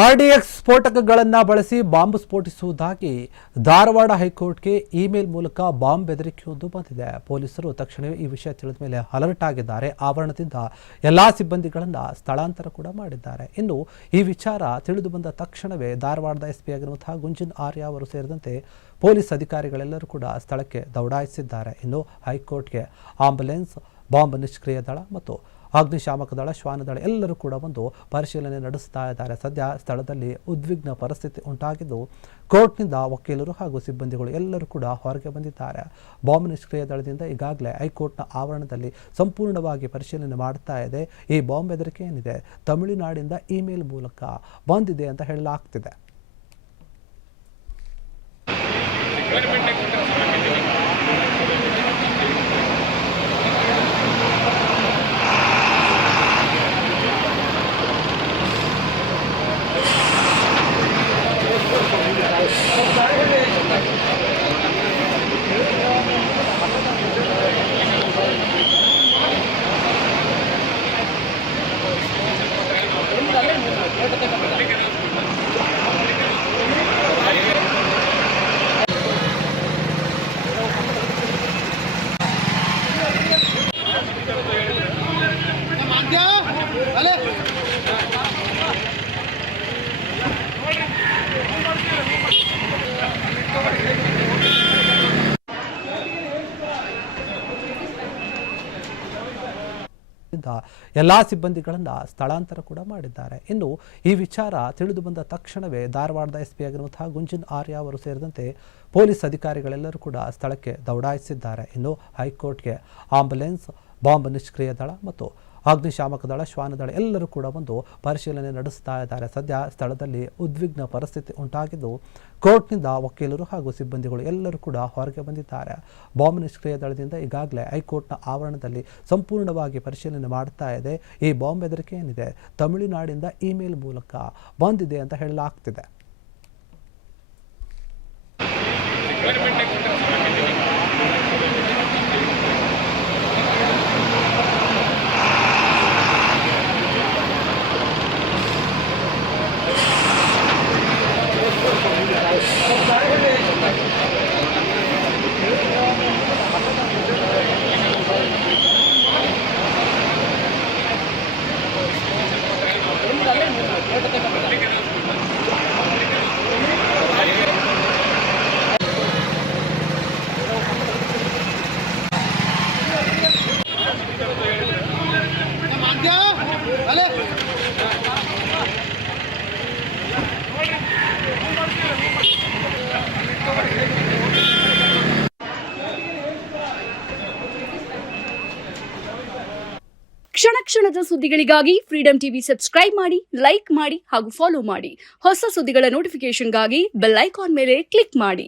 RDX ಸ್ಫೋಟಕಗಳನ್ನು ಬಳಸಿ bomb ಸ್ಫೋಟಿಸುವುದಾಗಿ Dharwad ಹೈಕೋರ್ಟ್ಗೆ email ಮೂಲಕ ಬಾಂಬ್ ಬೆದರಿಕೆಯೊಂದು ಬಂದಿದೆ. ಪೊಲೀಸರು ತಕ್ಷಣವೇ ಈ ವಿಷಯ ತಿಳಿದ ಮೇಲೆ ಅಲರ್ಟ್ ಆಗಿದ್ದಾರೆ. ಆವರಣದಿಂದ ಎಲ್ಲಾ ಸಿಬ್ಬಂದಿಗಳನ್ನು ಸ್ಥಳಾಂತರ ಕೂಡ ಮಾಡಿದ್ದಾರೆ. ಇನ್ನು ಈ ವಿಚಾರ ತಿಳಿದು ಬಂದ ತಕ್ಷಣವೇ ಧಾರವಾಡದ ಎಸ್ಪಿ ಆಗಿರುವಂತಹ ಗುಂಜಿನ್ ಆರ್ಯ ಅವರು ಸೇರಿದಂತೆ ಪೊಲೀಸ್ ಅಧಿಕಾರಿಗಳೆಲ್ಲರೂ ಕೂಡ ಸ್ಥಳಕ್ಕೆ ದೌಡಾಯಿಸಿದ್ದಾರೆ. ಇನ್ನು ಹೈಕೋರ್ಟ್ಗೆ ಆಂಬ್ಯುಲೆನ್ಸ್, ಬಾಂಬ್ ನಿಷ್ಕ್ರಿಯ ದಳ ಮತ್ತು ಅಗ್ನಿಶಾಮಕ ದಳ, ಶ್ವಾನದಳ ಎಲ್ಲರೂ ಕೂಡ ಒಂದು ಪರಿಶೀಲನೆ ನಡೆಸ್ತಾ ಇದ್ದಾರೆ. ಸದ್ಯ ಸ್ಥಳದಲ್ಲಿ ಉದ್ವಿಗ್ನ ಪರಿಸ್ಥಿತಿ ಉಂಟಾಗಿದ್ದು ಕೋರ್ಟ್ನಿಂದ ವಕೀಲರು ಹಾಗೂ ಸಿಬ್ಬಂದಿಗಳು ಎಲ್ಲರೂ ಕೂಡ ಹೊರಗೆ ಬಂದಿದ್ದಾರೆ. ಬಾಂಬ್ ನಿಷ್ಕ್ರಿಯ ದಳದಿಂದ ಈಗಾಗಲೇ ಹೈಕೋರ್ಟ್ನ ಆವರಣದಲ್ಲಿ ಸಂಪೂರ್ಣವಾಗಿ ಪರಿಶೀಲನೆ ಮಾಡ್ತಾ ಇದೆ. ಈ ಬಾಂಬ್ ಬೆದರಿಕೆ ಏನಿದೆ ತಮಿಳುನಾಡಿಂದ ಇಮೇಲ್ ಮೂಲಕ ಬಂದಿದೆ ಅಂತ ಹೇಳಲಾಗ್ತಿದೆ. ಎಲ್ಲಾ ಸಿಬ್ಬಂದಿಗಳನ್ನು ಸ್ಥಳಾಂತರ ಕೂಡ ಮಾಡಿದ್ದಾರೆ. ಇನ್ನು ಈ ವಿಚಾರ ತಿಳಿದು ಬಂದ ತಕ್ಷಣವೇ ಧಾರವಾಡದ ಎಸ್ಪಿ ಆಗಿರುವಂತಹ ಗುಂಜಿನ್ ಆರ್ಯ ಅವರು ಸೇರಿದಂತೆ ಪೊಲೀಸ್ ಅಧಿಕಾರಿಗಳೆಲ್ಲರೂ ಕೂಡ ಸ್ಥಳಕ್ಕೆ ದೌಡಾಯಿಸಿದ್ದಾರೆ. ಇನ್ನು ಹೈಕೋರ್ಟ್ಗೆ ಆಂಬ್ಯುಲೆನ್ಸ್, ಬಾಂಬ್ ನಿಷ್ಕ್ರಿಯ ದಳ ಮತ್ತು ಅಗ್ನಿಶಾಮಕ ದಳ, ಶ್ವಾನದಳ ಎಲ್ಲರೂ ಕೂಡ ಒಂದು ಪರಿಶೀಲನೆ ನಡೆಸ್ತಾ ಇದ್ದಾರೆ. ಸದ್ಯ ಸ್ಥಳದಲ್ಲಿ ಉದ್ವಿಗ್ನ ಪರಿಸ್ಥಿತಿ ಉಂಟಾಗಿದ್ದು ಕೋರ್ಟ್ನಿಂದ ವಕೀಲರು ಹಾಗೂ ಸಿಬ್ಬಂದಿಗಳು ಎಲ್ಲರೂ ಕೂಡ ಹೊರಗೆ ಬಂದಿದ್ದಾರೆ. ಬಾಂಬ್ ನಿಷ್ಕ್ರಿಯ ದಳದಿಂದ ಈಗಾಗಲೇ ಹೈಕೋರ್ಟ್ನ ಆವರಣದಲ್ಲಿ ಸಂಪೂರ್ಣವಾಗಿ ಪರಿಶೀಲನೆ ಮಾಡ್ತಾ ಇದೆ. ಈ ಬಾಂಬ್ ಬೆದರಿಕೆ ಏನಿದೆ ತಮಿಳುನಾಡಿಂದ ಇಮೇಲ್ ಮೂಲಕ ಬಂದಿದೆ ಅಂತ ಹೇಳಲಾಗ್ತಿದೆ. ಕ್ಷಣ ಕ್ಷಣದ ಸುದ್ದಿಗಳಿಗಾಗಿ ಫ್ರೀಡಂ ಟಿವಿ ಸಬ್ಸ್ಕ್ರೈಬ್ ಮಾಡಿ, ಲೈಕ್ ಮಾಡಿ ಹಾಗೂ ಫಾಲೋ ಮಾಡಿ. ಹೊಸ ಸುದ್ದಿಗಳ ನೋಟಿಫಿಕೇಶನ್ಗಾಗಿ ಬೆಲ್ ಐಕಾನ್ ಮೇಲೆ ಕ್ಲಿಕ್ ಮಾಡಿ.